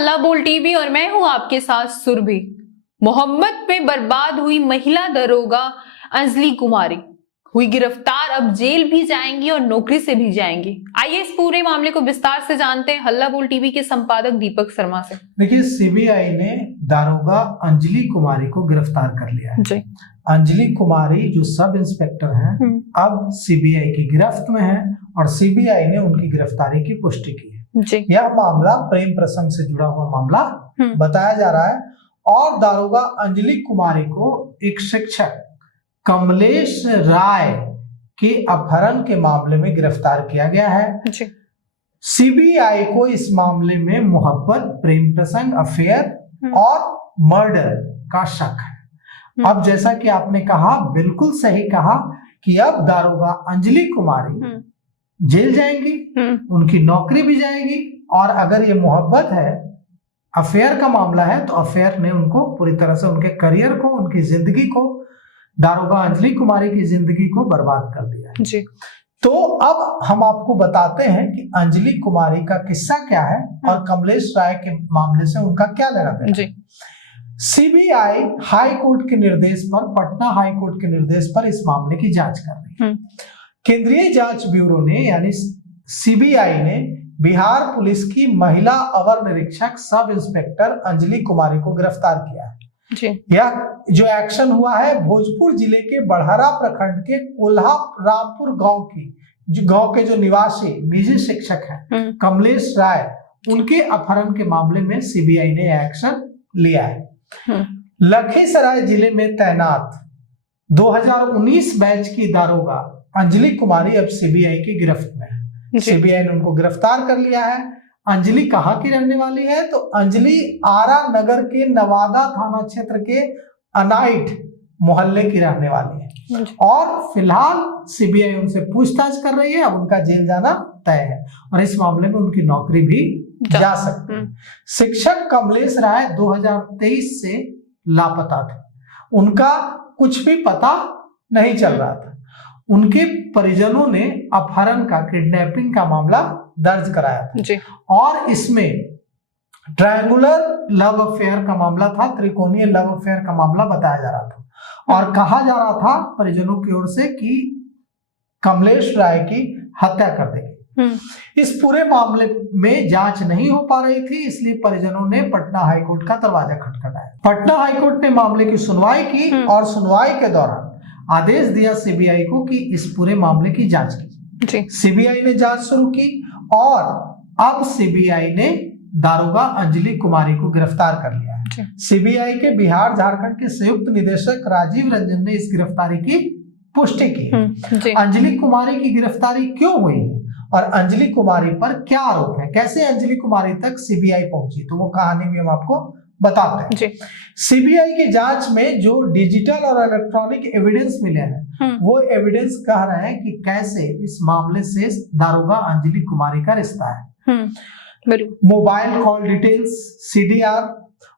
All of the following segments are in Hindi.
हल्ला बोल टीवी और मैं हूं आपके साथ सुरभि। मोहब्बत में बर्बाद हुई महिला दरोगा अंजलि कुमारी हुई गिरफ्तार, अब जेल भी जाएंगी और नौकरी से भी जाएंगी। आइए इस पूरे मामले को विस्तार से जानते हैं हल्ला बोल टीवी के संपादक दीपक शर्मा से। देखिए, सीबीआई ने दारोगा अंजलि कुमारी को गिरफ्तार कर लिया है। जी। अंजलि कुमारी जो सब इंस्पेक्टर हैं, अब सीबीआई की गिरफ्त में है और सीबीआई ने उनकी गिरफ्तारी की पुष्टि की है। जी। यह मामला प्रेम प्रसंग से जुड़ा हुआ मामला बताया जा रहा है और दारोगा अंजलि कुमारी को एक शिक्षक कमलेश राय के अपहरण के मामले में गिरफ्तार किया गया है। जी। सीबीआई को इस मामले में मोहब्बत, प्रेम प्रसंग, अफेयर और मर्डर का शक है। अब जैसा कि आपने कहा, बिल्कुल सही कहा कि अब दारोगा अंजलि कुमारी जेल जाएंगी, उनकी नौकरी भी जाएगी और अगर ये मोहब्बत है, अफेयर का मामला है, तो अफेयर ने उनको पूरी तरह से उनके करियर को, उनकी जिंदगी को, दारोगा अंजलि कुमारी की जिंदगी को बर्बाद कर दिया है। जी। तो अब हम आपको बताते हैं कि अंजलि कुमारी का किस्सा क्या है और कमलेश राय के मामले से उनका क्या लेना देना। सीबीआई हाई कोर्ट के निर्देश पर, पटना हाई कोर्ट के निर्देश पर इस मामले की जांच कर रही है। केंद्रीय जांच ब्यूरो ने यानी सीबीआई ने बिहार पुलिस की महिला अवर निरीक्षक सब इंस्पेक्टर अंजलि कुमारी को गिरफ्तार किया है। जी। यह जो एक्शन हुआ है भोजपुर जिले के बड़हरा प्रखंड के कोल्हा रामपुर गांव के जो निवासी निजी शिक्षक हैं कमलेश राय, उनके अपहरण के मामले में सीबीआई ने एक्शन लिया है। लखीसराय जिले में तैनात 2019 बैच की दारोगा अंजलि कुमारी अब सीबीआई की गिरफ्त में है। सीबीआई ने उनको गिरफ्तार कर लिया है। अंजलि कहाँ की रहने वाली है? तो अंजलि आरा नगर के नवादा थाना क्षेत्र के अनाइट मोहल्ले की रहने वाली है और फिलहाल सीबीआई उनसे पूछताछ कर रही है। अब उनका जेल जाना तय है और इस मामले में उनकी नौकरी भी जा सकती है। शिक्षक कमलेश राय 2023 से लापता थे, उनका कुछ भी पता नहीं चल रहा था। उनके परिजनों ने अपहरण का, किडनैपिंग का मामला दर्ज कराया था जी। और इसमें ट्रायंगुलर लव अफेयर का मामला था, त्रिकोणीय लव अफेयर का मामला बताया जा रहा था और कहा जा रहा था परिजनों की ओर से कि कमलेश राय की हत्या कर देगी। इस पूरे मामले में जांच नहीं हो पा रही थी, इसलिए परिजनों ने पटना हाईकोर्ट का दरवाजा खटखटाया। पटना हाईकोर्ट ने मामले की सुनवाई की और सुनवाई के दौरान आदेश दिया सीबीआई को कि इस पूरे मामले की जांच की। सीबीआई ने जांच शुरू की और अब सीबीआई ने दारोगा अंजलि कुमारी को गिरफ्तार कर लिया है। सीबीआई के बिहार झारखंड के संयुक्त निदेशक राजीव रंजन ने इस गिरफ्तारी की पुष्टि की है। अंजलि कुमारी की गिरफ्तारी क्यों हुई है और अंजलि कुमारी पर क्या आरोप है, कैसे अंजलि कुमारी तक सीबीआई पहुंची, तो वो कहानी भी हम आपको बताते हैं। सीबीआई की जांच में जो डिजिटल और इलेक्ट्रॉनिक एविडेंस मिले हैं वो एविडेंस कह रहे हैं कि कैसे इस मामले से दारोगा अंजलि कुमारी का रिश्ता है। मोबाइल कॉल डिटेल्स, सीडीआर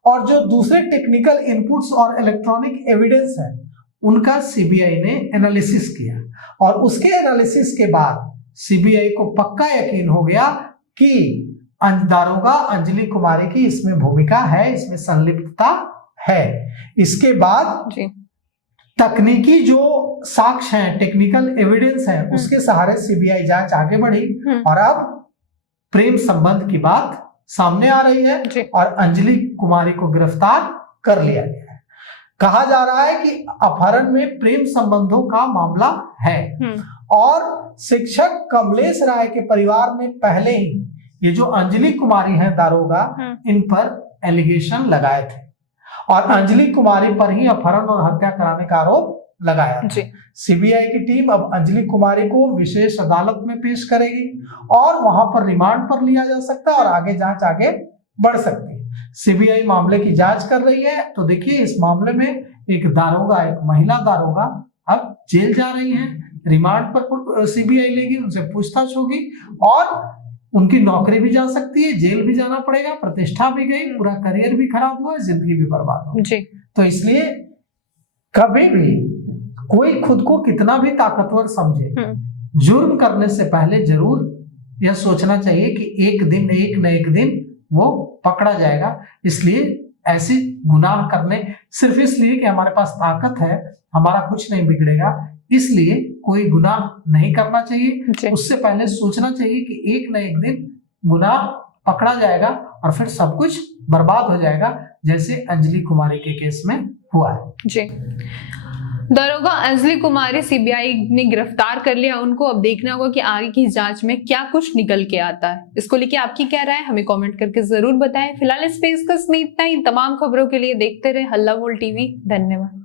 और जो दूसरे टेक्निकल इनपुट्स और इलेक्ट्रॉनिक एविडेंस है उनका सीबीआई ने एनालिसिस किया और उसके एनालिसिस के बाद सीबीआई को पक्का यकीन हो गया कि दारोगा अंजलि कुमारी की इसमें भूमिका है, इसमें संलिप्तता है। इसके बाद तकनीकी जो साक्ष्य हैं, टेक्निकल एविडेंस है, उसके सहारे सीबीआई जांच आगे बढ़ी और अब प्रेम संबंध की बात सामने आ रही है और अंजलि कुमारी को गिरफ्तार कर लिया गया है। कहा जा रहा है कि अपहरण में प्रेम संबंधों का मामला है और शिक्षक कमलेश राय के परिवार में पहले ही ये जो अंजलि कुमारी है दारोगा, इन पर एलिगेशन लगाए थे और अंजलि कुमारी पर ही अपहरण और हत्या कराने का आरोप लगाया था। सीबीआई की टीम अब अंजलि कुमारी को विशेष अदालत में पेश करेगी और वहां पर रिमांड पर लिया जा सकता है और आगे जांच आगे बढ़ सकती है। सीबीआई मामले की जांच कर रही है। तो देखिए, इस मामले में एक दारोगा, एक महिला दारोगा अब जेल जा रही है, रिमांड पर सीबीआई लेगी, उनसे पूछताछ होगी और उनकी नौकरी भी जा सकती है, जेल भी जाना पड़ेगा, प्रतिष्ठा भी गई, पूरा करियर भी खराब हुआ, जिंदगी भी बर्बाद हो गई। तो इसलिए कभी भी कोई खुद को कितना भी ताकतवर समझे, जुर्म करने से पहले जरूर यह सोचना चाहिए कि एक दिन, एक न एक दिन वो पकड़ा जाएगा। इसलिए ऐसे गुनाह करने सिर्फ इसलिए कि हमारे पास ताकत है, हमारा कुछ नहीं बिगड़ेगा, इसलिए कोई गुनाह नहीं करना चाहिए। उससे पहले सोचना चाहिए कि एक न एक दिन गुनाह पकड़ा जाएगा और फिर सब कुछ बर्बाद हो जाएगा, जैसे अंजलि कुमारी के केस में हुआ है। जी, दरोगा अंजलि कुमारी सीबीआई ने गिरफ्तार कर लिया, उनको अब देखना होगा कि आगे की जांच में क्या कुछ निकल के आता है। इसको लेके आपकी क्या राय है, हमें कमेंट करके जरूर बताएं। फिलहाल इस पेशकश में इतना ही। तमाम खबरों के लिए देखते रहे हल्ला बोल टीवी। धन्यवाद।